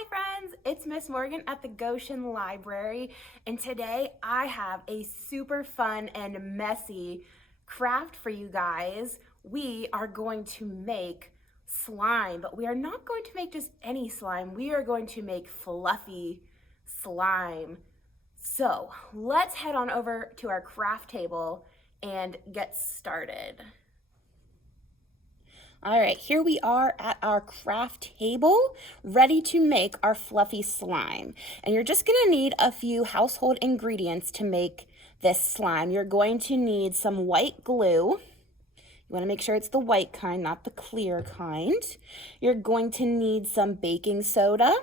Hi friends, it's Miss Morgan at the Goshen Library, and today I have a super fun and messy craft for you guys. We are going to make slime, but we are not going to make just any slime. We are going to make fluffy slime. So let's head on over to our craft table and get started. All right, here we are at our craft table, ready to make our fluffy slime. And you're just gonna need a few household ingredients to make this slime. You're going to need some white glue. You wanna make sure it's the white kind, not the clear kind. You're going to need some baking soda,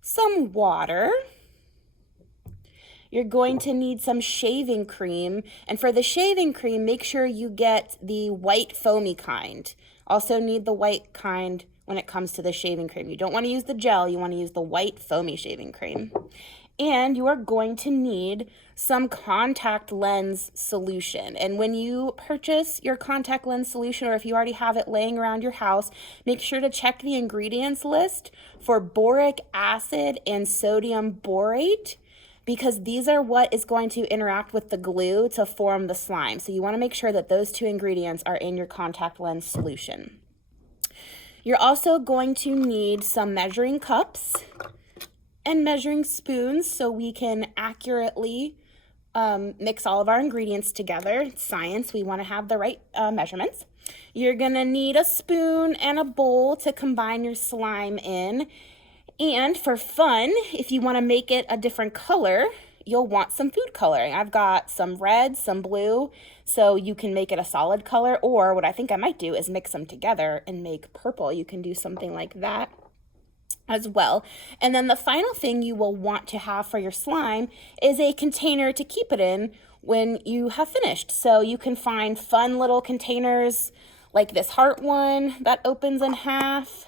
some water. You're going to need some shaving cream, and for the shaving cream, make sure you get the white foamy kind. Also need the white kind when it comes to the shaving cream. You don't want to use the gel, you want to use the white foamy shaving cream. And you are going to need some contact lens solution. And when you purchase your contact lens solution, or if you already have it laying around your house, make sure to check the ingredients list for boric acid and sodium borate, because these are what is going to interact with the glue to form the slime. So you want to make sure that those two ingredients are in your contact lens solution. You're also going to need some measuring cups and measuring spoons so we can accurately mix all of our ingredients together. It's science, we want to have the right measurements. You're gonna need a spoon and a bowl to combine your slime in. And for fun, if you want to make it a different color, you'll want some food coloring. I've got some red, some blue, so you can make it a solid color, or what I think I might do is mix them together and make purple. You can do something like that as well. And then the final thing you will want to have for your slime is a container to keep it in when you have finished. So you can find fun little containers like this heart one that opens in half,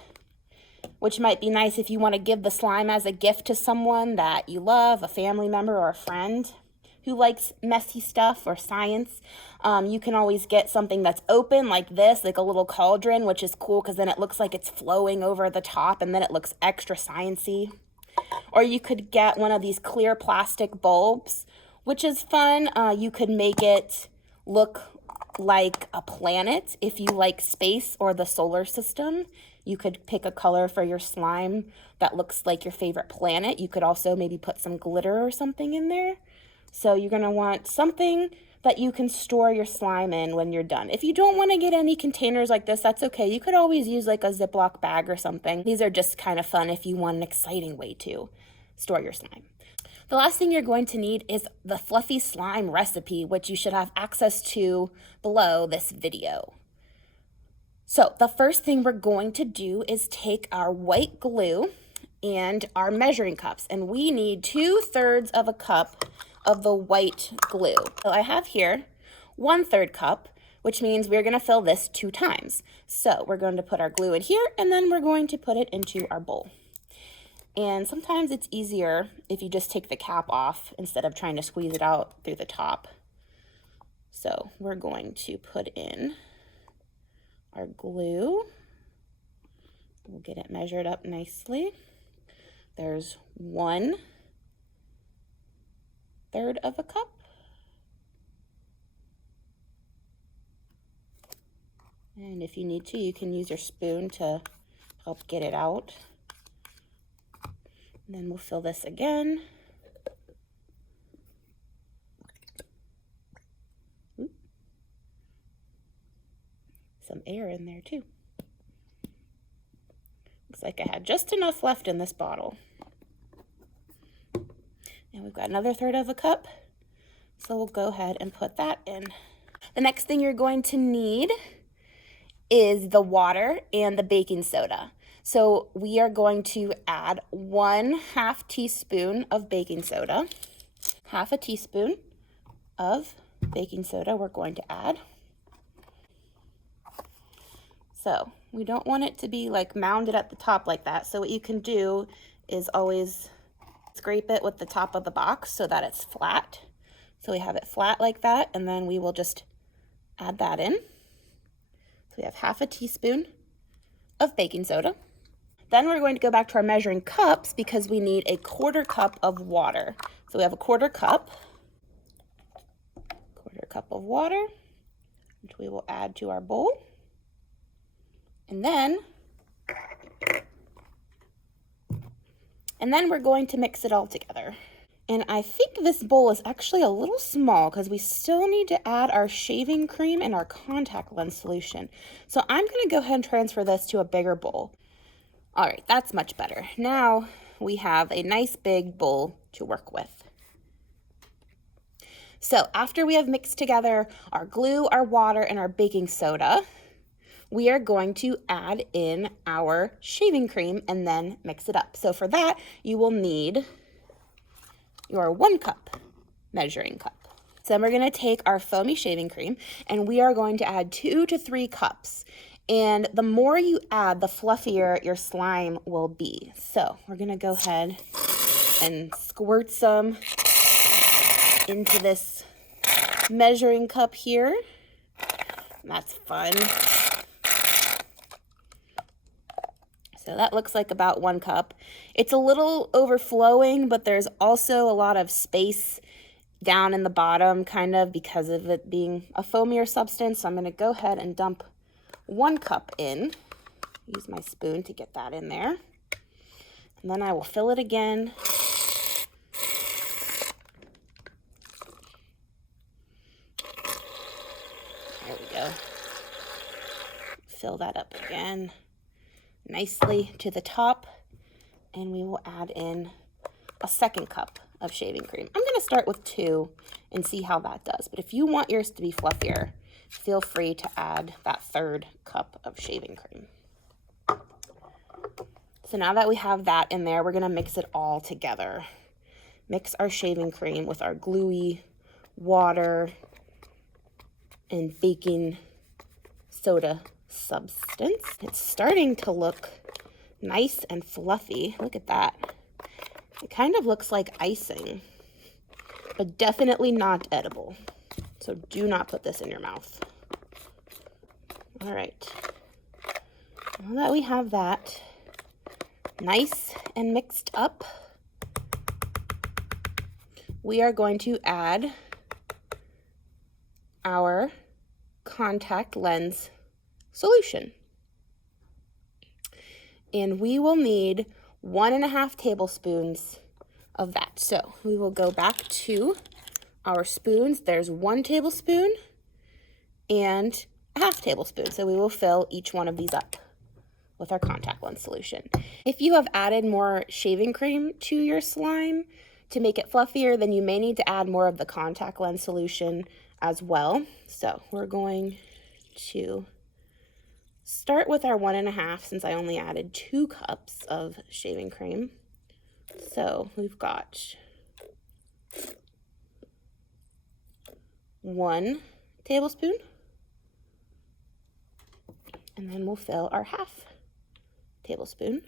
which might be nice if you want to give the slime as a gift to someone that you love, a family member or a friend who likes messy stuff or science. You can always get something that's open like this, like a little cauldron, which is cool because then it looks like it's flowing over the top and then it looks extra science-y. Or you could get one of these clear plastic bulbs, which is fun. You could make it look like a planet if you like space or the solar system. You could pick a color for your slime that looks like your favorite planet. You could also maybe put some glitter or something in there. So you're gonna want something that you can store your slime in when you're done. If you don't wanna get any containers like this, that's okay. You could always use like a Ziploc bag or something. These are just kind of fun if you want an exciting way to store your slime. The last thing you're going to need is the fluffy slime recipe, which you should have access to below this video. So the first thing we're going to do is take our white glue and our measuring cups, and we need 2/3 of a cup of the white glue. So I have here 1/3 cup, which means we're gonna fill this 2 times. So we're going to put our glue in here, and then we're going to put it into our bowl. And sometimes it's easier if you just take the cap off instead of trying to squeeze it out through the top. So we're going to put in our glue. We'll get it measured up nicely. There's 1/3 of a cup. And if you need to, you can use your spoon to help get it out. And then we'll fill this again. Some air in there too. Looks like I had just enough left in this bottle. And we've got another 1/3 of a cup. So we'll go ahead and put that in. The next thing you're going to need is the water and the baking soda. So we are going to add 1/2 teaspoon of baking soda, 1/2 teaspoon of baking soda we're going to add. So we don't want it to be like mounded at the top like that. So what you can do is always scrape it with the top of the box so that it's flat. So we have it flat like that, and then we will just add that in. So we have 1/2 teaspoon of baking soda. Then we're going to go back to our measuring cups because we need a 1/4 cup of water. So we have a 1/4 cup of water, which we will add to our bowl. And then we're going to mix it all together. And I think this bowl is actually a little small because we still need to add our shaving cream and our contact lens solution. So I'm going to go ahead and transfer this to a bigger bowl. All right, that's much better. Now we have a nice big bowl to work with. So after we have mixed together our glue, our water, and our baking soda, we are going to add in our shaving cream and then mix it up. So for that, you will need your 1 cup measuring cup. So then we're going to take our foamy shaving cream and we are going to add 2 to 3 cups. And the more you add, the fluffier your slime will be. So we're going to go ahead and squirt some into this measuring cup here. That's fun. So that looks like about 1 cup. It's a little overflowing, but there's also a lot of space down in the bottom, kind of because of it being a foamier substance. So I'm going to go ahead and dump 1 cup in. Use my spoon to get that in there. And then I will fill it again. There we go. Fill that up again nicely to the top, and we will add in a 2nd cup of shaving cream. I'm going to start with 2 and see how that does, but if you want yours to be fluffier, feel free to add that 3rd cup of shaving cream. So now that we have that in there, we're going to mix it all together. Mix our shaving cream with our gluey water and baking soda substance. It's starting to look nice and fluffy. Look at that. It kind of looks like icing, but definitely not edible. So do not put this in your mouth. All right. Now that we have that nice and mixed up, we are going to add our contact lens solution. And we will need 1.5 tablespoons of that. So we will go back to our spoons. There's 1 tablespoon and a 1/2 tablespoon. So we will fill each one of these up with our contact lens solution. If you have added more shaving cream to your slime to make it fluffier, then you may need to add more of the contact lens solution as well. So we're going to start with our 1.5 since I only added 2 cups of shaving cream. So we've got 1 tablespoon, and then we'll fill our 1/2 tablespoon.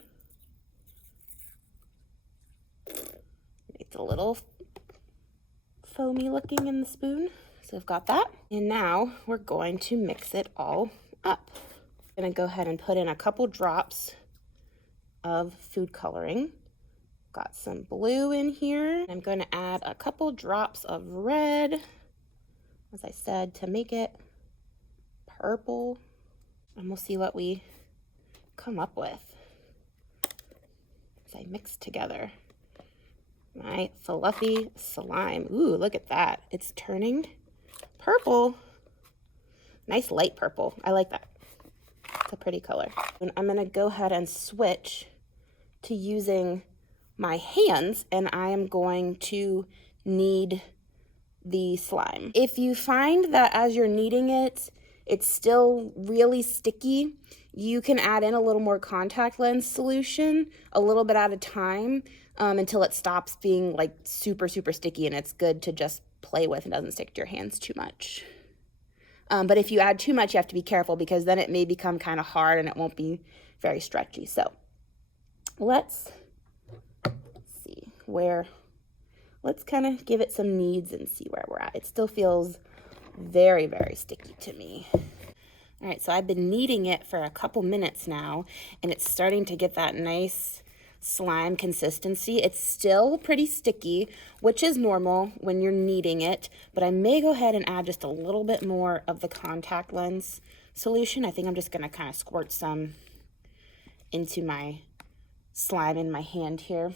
It's a little foamy looking in the spoon, so I've got that. And now we're going to mix it all up. I'm going to go ahead and put in a couple drops of food coloring. Got some blue in here. I'm going to add a couple drops of red, as I said, to make it purple. And we'll see what we come up with as I mix together my fluffy slime. Ooh, look at that. It's turning purple. Nice light purple. I like that. It's a pretty color. And I'm going to go ahead and switch to using my hands, and I am going to knead the slime. If you find that as you're kneading it, it's still really sticky, you can add in a little more contact lens solution a little bit at a time until it stops being like super sticky, and it's good to just play with and doesn't stick to your hands too much. But if you add too much, you have to be careful because then it may become kind of hard and it won't be very stretchy. So let's see let's kind of give it some kneads and see where we're at. It still feels very sticky to me. All right, so I've been kneading it for a couple minutes now, and it's starting to get that nice slime consistency. It's still pretty sticky, which is normal when you're kneading it, but I may go ahead and add just a little bit more of the contact lens solution. I think I'm just gonna kind of squirt some into my slime in my hand here.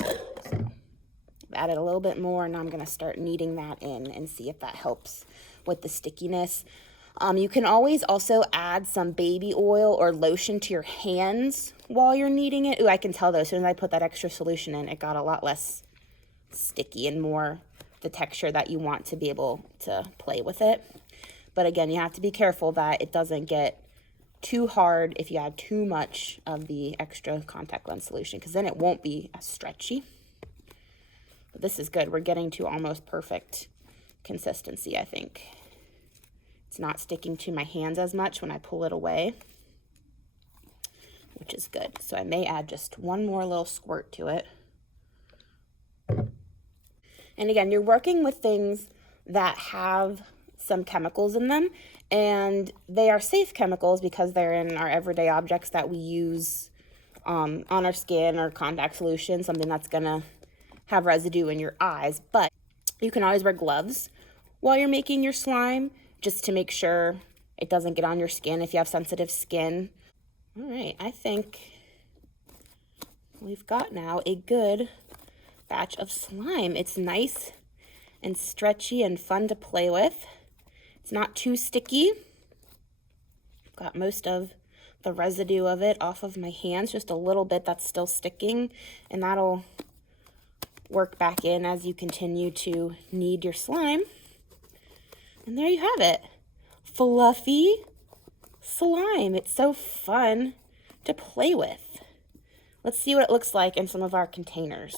So I've added a little bit more, and now I'm gonna start kneading that in and see if that helps with the stickiness. You can always also add some baby oil or lotion to your hands while you're kneading it. Ooh, I can tell though, as soon as I put that extra solution in, it got a lot less sticky and more the texture that you want to be able to play with it. But again, you have to be careful that it doesn't get too hard if you add too much of the extra contact lens solution, because then it won't be as stretchy. But this is good. We're getting to almost perfect consistency, I think. It's not sticking to my hands as much when I pull it away, which is good. So I may add just one more little squirt to it. And again, you're working with things that have some chemicals in them, and they are safe chemicals because they're in our everyday objects that we use on our skin or contact solution, something that's gonna have residue in your eyes. But you can always wear gloves while you're making your slime, just to make sure it doesn't get on your skin if you have sensitive skin. All right, I think we've got now a good batch of slime. It's nice and stretchy and fun to play with. It's not too sticky. I've got most of the residue of it off of my hands, just a little bit that's still sticking, and that'll work back in as you continue to knead your slime. And there you have it, fluffy slime. It's so fun to play with. Let's see what it looks like in some of our containers.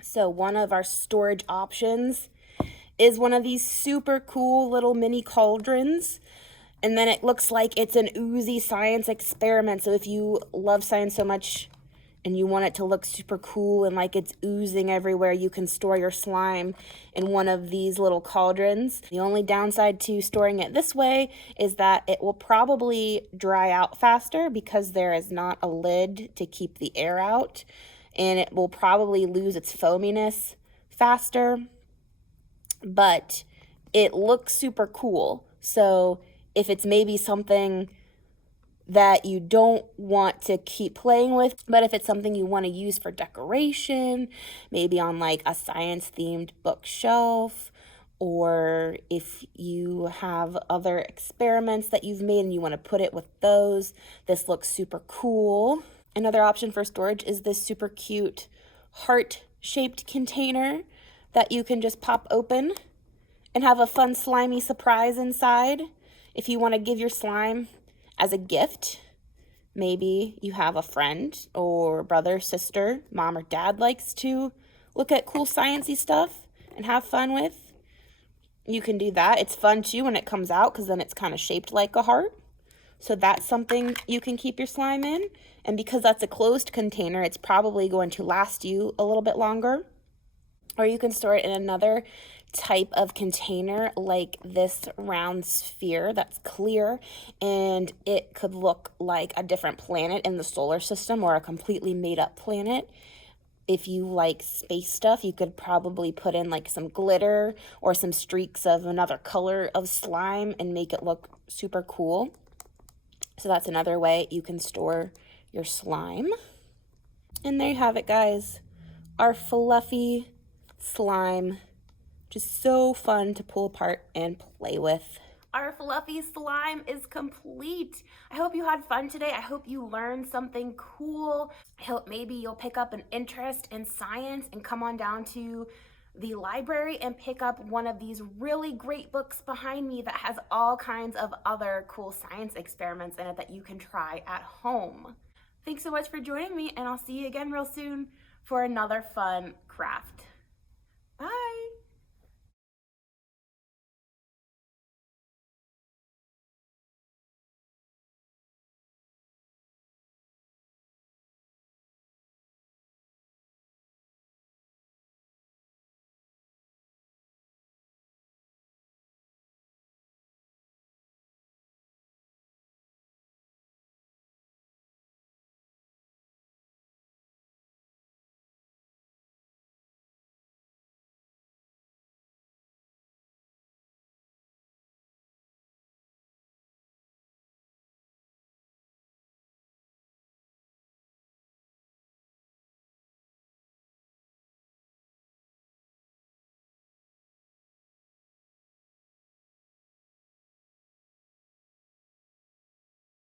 So one of our storage options is one of these super cool little mini cauldrons. And then it looks like it's an oozy science experiment. So if you love science so much and you want it to look super cool and like it's oozing everywhere, you can store your slime in one of these little cauldrons. The only downside to storing it this way is that it will probably dry out faster because there is not a lid to keep the air out, and it will probably lose its foaminess faster, but it looks super cool. So if it's maybe something that you don't want to keep playing with, but if it's something you want to use for decoration, maybe on like a science themed bookshelf, or if you have other experiments that you've made and you want to put it with those, this looks super cool. Another option for storage is this super cute heart-shaped container that you can just pop open and have a fun slimy surprise inside. If you want to give your slime as a gift, maybe you have a friend or brother, sister, mom or dad likes to look at cool sciencey stuff and have fun with, you can do that. It's fun too when it comes out because then it's kind of shaped like a heart. So that's something you can keep your slime in. And because that's a closed container, it's probably going to last you a little bit longer. Or you can store it in another type of container like this round sphere that's clear, and it could look like a different planet in the solar system or a completely made up planet. If you like space stuff, you could probably put in like some glitter or some streaks of another color of slime and make it look super cool. So that's another way you can store your slime. And there you have it, guys. Our fluffy slime. Just so fun to pull apart and play with. Our fluffy slime is complete. I hope you had fun today. I hope you learned something cool. I hope maybe you'll pick up an interest in science and come on down to the library and pick up one of these really great books behind me that has all kinds of other cool science experiments in it that you can try at home. Thanks so much for joining me, and I'll see you again real soon for another fun craft.